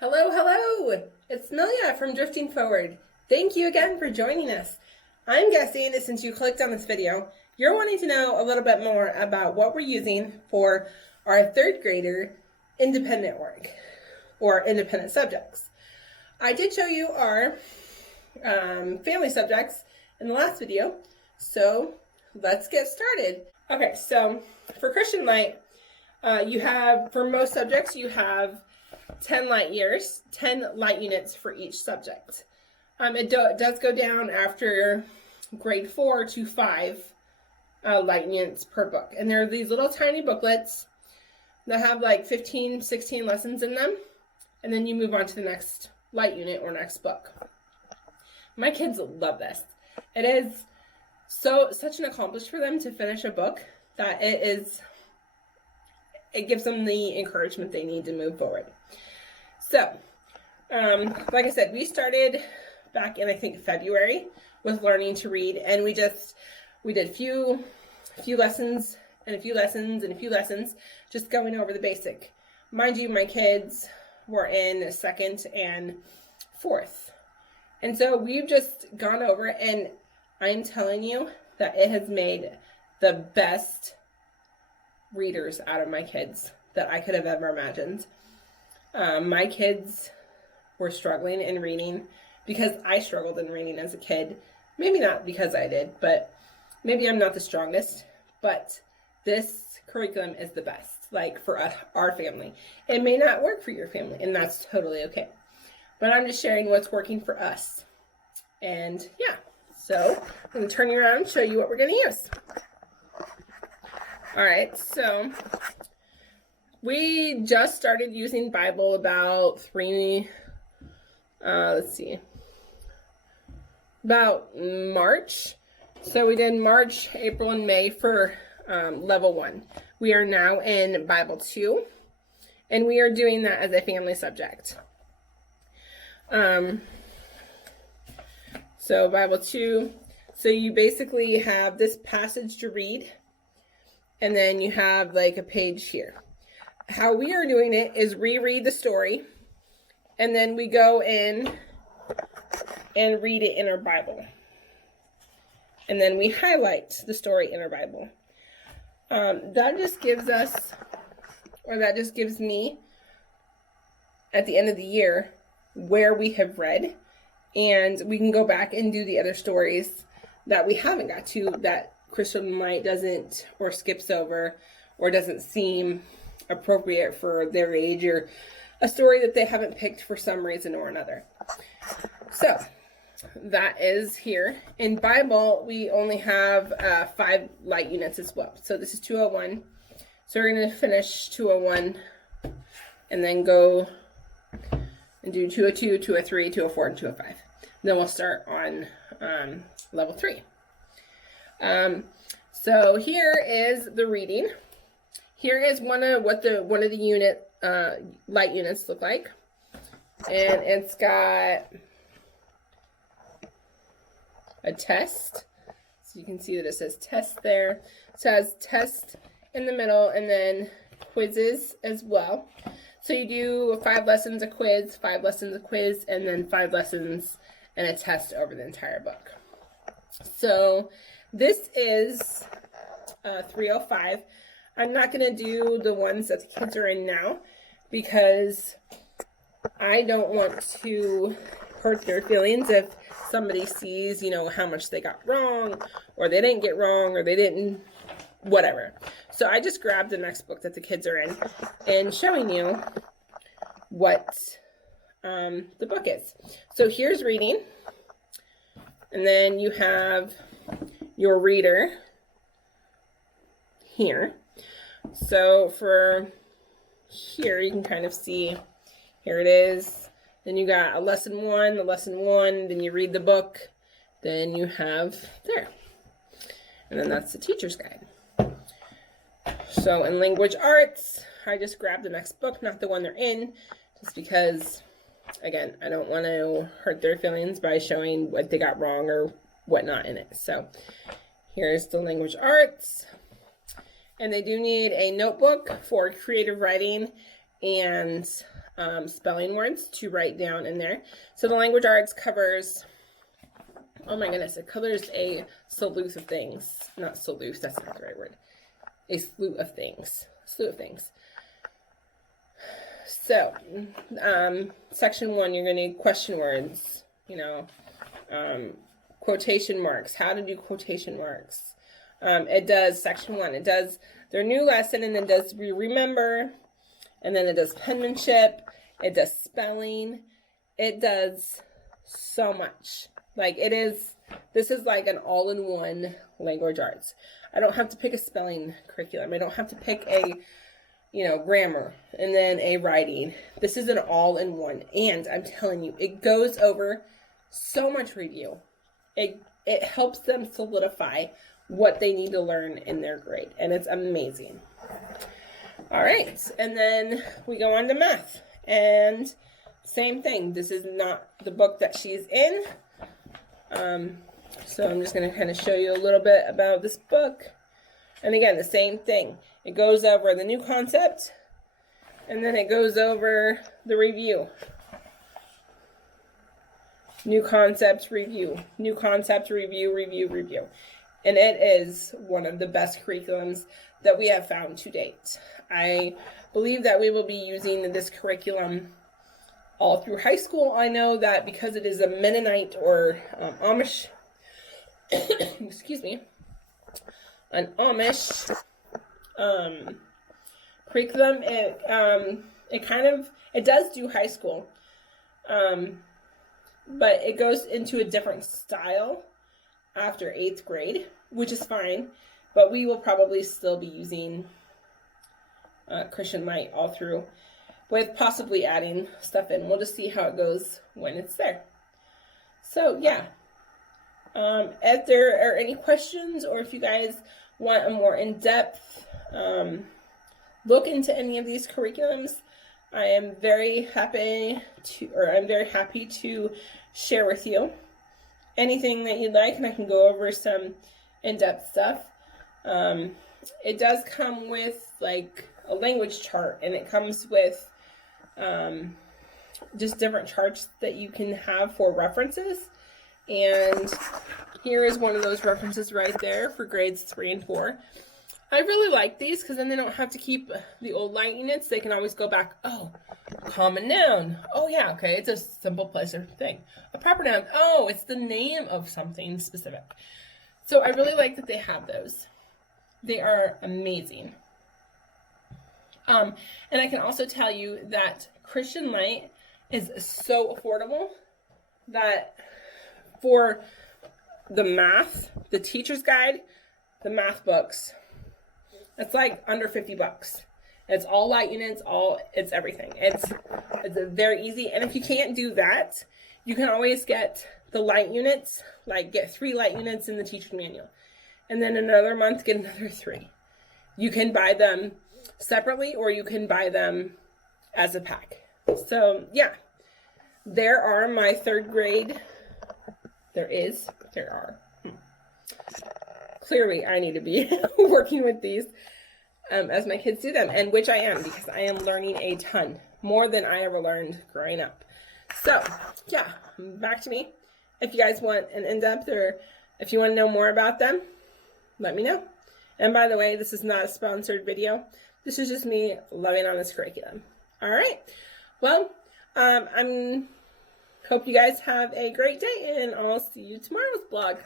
Hello, hello! It's Milia from Drifting Forward. Thank you again for joining us. I'm guessing that since you clicked on this video, you're wanting to know a little bit more about what we're using for our third grader independent work or independent subjects. I did show you our family subjects in the last video, so let's get started. Okay, so for Christian Light, for most subjects, you have 10 light years, 10 light units for each subject. It does go down after grade 4 to 5 light units per book. And there are these little tiny booklets that have like 15, 16 lessons in them. And then you move on to the next light unit or next book. My kids love this. It is such an accomplishment for them to finish a book that it gives them the encouragement they need to move forward. So, like I said, we started back in, I think, February with learning to read, and we did a few lessons and a few lessons and a few lessons, just going over the basic. Mind you, my kids were in second and fourth. And so we've just gone over it, and I'm telling you that it has made the best readers out of my kids that I could have ever imagined. My kids were struggling in reading because I struggled in reading as a kid. Maybe not because I did, but maybe I'm not the strongest. But this curriculum is the best, like for our family. It may not work for your family, and that's totally okay. But I'm just sharing what's working for us. And yeah, so I'm going to turn you around and show you what we're going to use. All right, so we just started using Bible about about March. So we did March, April, and May for level 1. We are now in Bible 2, and we are doing that as a family subject. So Bible 2, so you basically have this passage to read, and then you have like a page here. How we are doing it is reread the story, and then we go in and read it in our Bible. And then we highlight the story in our Bible. That just gives me, at the end of the year, where we have read, and we can go back and do the other stories that we haven't got to, that Christian Light doesn't, or skips over, or doesn't seem appropriate for their age, or a story that they haven't picked for some reason or another. So that is here. In Bible, we only have 5 light units as well. So this is 201. So we're going to finish 201 and then go and do 202, 203, 204, and 205. Then we'll start on level 3. So here is the reading. Here is one of the light units look like, and it's got a test. So you can see that it says test there. It says test in the middle, and then quizzes as well. So you do 5 lessons, a quiz, 5 lessons, a quiz, and then 5 lessons and a test over the entire book. So this is 305. I'm not going to do the ones that the kids are in now because I don't want to hurt their feelings if somebody sees, how much they got wrong, or they didn't get wrong, or they didn't, whatever. So I just grabbed the next book that the kids are in and showing you what the book is. So here's reading, and then you have your reader here. So for here, you can kind of see, here it is. Then you got a lesson 1, then you read the book, then you have there. And then that's the teacher's guide. So in language arts, I just grabbed the next book, not the one they're in, just because, again, I don't want to hurt their feelings by showing what they got wrong or whatnot in it. So here's the language arts. And they do need a notebook for creative writing and spelling words to write down in there. So the language arts covers, oh my goodness, it covers a slew of things. Not slew, that's not the right word. A slew of things. So, section 1, you're going to need question words, quotation marks, how to do quotation marks. It does, section 1, it does their new lesson, and then does remember, and then it does penmanship, it does spelling, it does so much. Like, this is like an all-in-one language arts. I don't have to pick a spelling curriculum. I don't have to pick a, grammar and then a writing. This is an all-in-one. And I'm telling you, it goes over so much review. It helps them solidify what they need to learn in their grade. And it's amazing. All right. And then we go on to math. And same thing. This is not the book that she's in. So I'm just going to kind of show you a little bit about this book. And again, the same thing. It goes over the new concept, and then it goes over the review. New concepts, review. New concepts, review, review, review. And it is one of the best curriculums that we have found to date. I believe that we will be using this curriculum all through high school. I know that because it is a Mennonite or Amish, excuse me, an Amish curriculum, it does do high school, but it goes into a different style after 8th grade, which is fine, but we will probably still be using Christian Light all through, with possibly adding stuff in. We'll just see how it goes when it's there. So yeah, if there are any questions, or if you guys want a more in-depth look into any of these curriculums, I am very happy to share with you anything that you'd like, and I can go over some in-depth stuff. It does come with like a language chart, and it comes with just different charts that you can have for references. And here is one of those references right there for grades 3 and 4. I really like these because then they don't have to keep the old light units. They can always go back. Oh, common noun. Oh yeah, okay, it's a simple pleasure thing. A proper noun. Oh, it's the name of something specific. So I really like that they have those. They are amazing. And I can also tell you that Christian Light is so affordable that for the math, the teacher's guide, the math books, it's like under $50. It's all light units, it's everything. It's very easy. And if you can't do that, you can always get the light units, like get 3 light units in the teacher's manual. And then another month, get another 3. You can buy them separately, or you can buy them as a pack. So yeah, there are my 3rd grade. There are. Clearly, I need to be working with these as my kids do them, and which I am, because I am learning a ton, more than I ever learned growing up. So yeah, back to me. If you guys want an in-depth, or if you want to know more about them, let me know. And by the way, this is not a sponsored video. This is just me loving on this curriculum. All right. Well, hope you guys have a great day, and I'll see you tomorrow's blog.